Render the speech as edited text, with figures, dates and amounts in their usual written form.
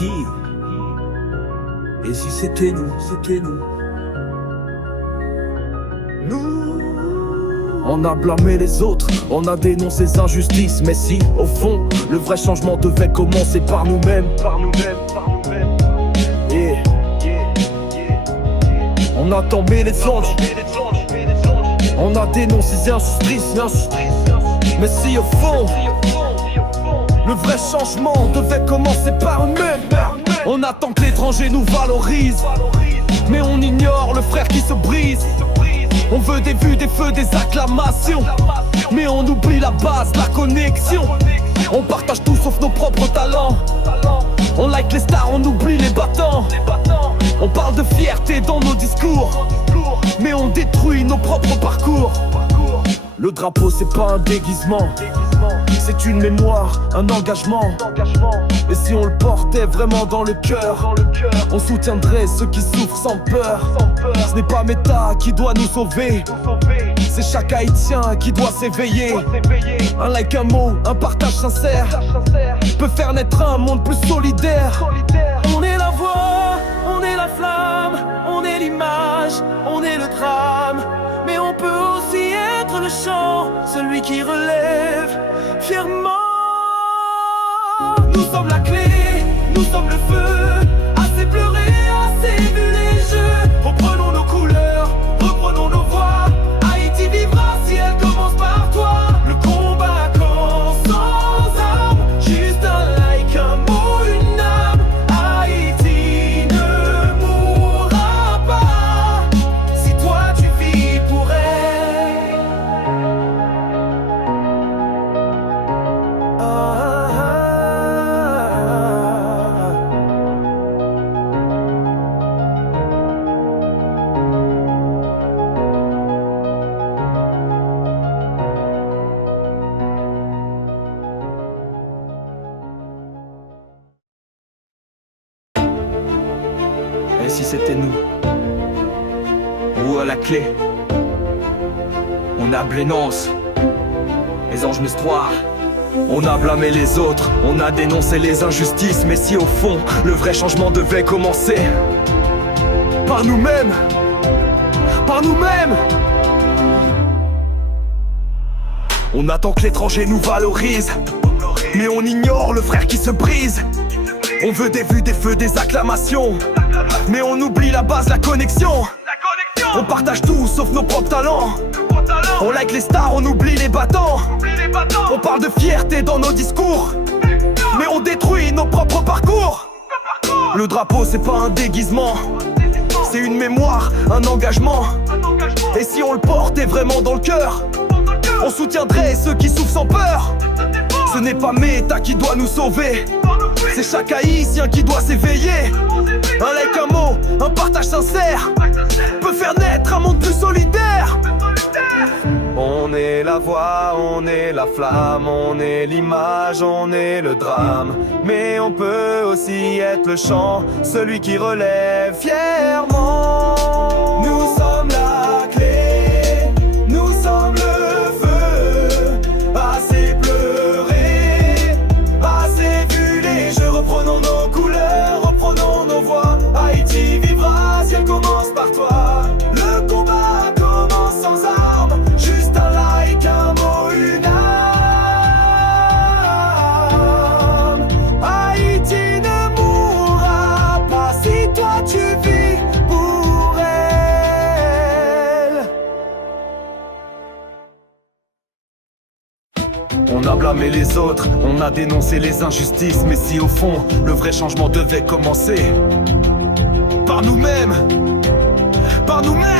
qui? Et si c'était nous, nous. On a blâmé les autres, on a dénoncé les injustices. Mais si, au fond, le vrai changement devait commencer par nous-mêmes. Yeah. On a tombé les anges, on a dénoncé les injustices. Mais si, au fond, le vrai changement devait commencer par nous-mêmes. On attend que l'étranger nous valorise, mais on ignore le frère qui se brise. On veut des vues, des feux, des acclamations, mais on oublie la base, la connexion. On partage tout sauf nos propres talents. On like les stars, on oublie les battants. On parle de fierté dans nos discours, mais on détruit nos propres parcours. Le drapeau c'est pas un déguisement, c'est une mémoire, un engagement. Et si on le portait vraiment dans le cœur, on soutiendrait ceux qui souffrent sans peur. Ce n'est pas Meta qui doit nous sauver, c'est chaque Haïtien qui doit s'éveiller. Un like, un mot, un partage sincère peut faire naître un monde plus solidaire. On est la voix, on est la flamme, on est l'image, on est le drame. Mais on peut aussi être le chant, celui qui relève fièrement. Nous sommes la clé, nous sommes le feu. Assez pleuré, assez vu les jeux. Reprenons nos couleurs, reprenons nos voix. Haïti vivra si elle commence par toi. Le combat commence sans armes, juste un like, un mot, une âme. Haïti ne mourra pas si toi tu vis pour elle. Et si c'était nous, ou à la clé, on a Blénance, les anges mistoires. On a blâmé les autres, on a dénoncé les injustices. Mais si au fond, le vrai changement devait commencer par nous-mêmes, par nous-mêmes. On attend que l'étranger nous valorise, mais on ignore le frère qui se brise. On veut des vues, des feux, des acclamations, mais on oublie la base, la connexion. On partage tout sauf nos propres talents. On like les stars, on oublie les battants. On parle de fierté dans nos discours, mais on détruit nos propres parcours. Le drapeau c'est pas un déguisement, c'est une mémoire, un engagement. Et si on le portait vraiment dans le cœur, on soutiendrait ceux qui souffrent sans peur. Ce n'est pas Meta qui doit nous sauver, c'est chaque Haïtien qui doit s'éveiller. Un like, un mot, un partage sincère peut faire naître un monde plus solidaire. On est la voix, on est la flamme, on est l'image, on est le drame. Mais on peut aussi être le chant, celui qui relève fièrement. Nous sommes la clé, nous sommes le feu. Assez pleuré, assez vu les jeux. Reprenons nos couleurs, reprenons nos voix. Haïti vivra si elle commence par toi. Le combat commence sans armes, juste un like, un mot, une âme. Haïti ne mourra pas si toi tu vis pour elle. On a blâmé les autres, on a dénoncé les injustices. Mais si au fond, le vrai changement devait commencer par nous-mêmes, par nous-mêmes.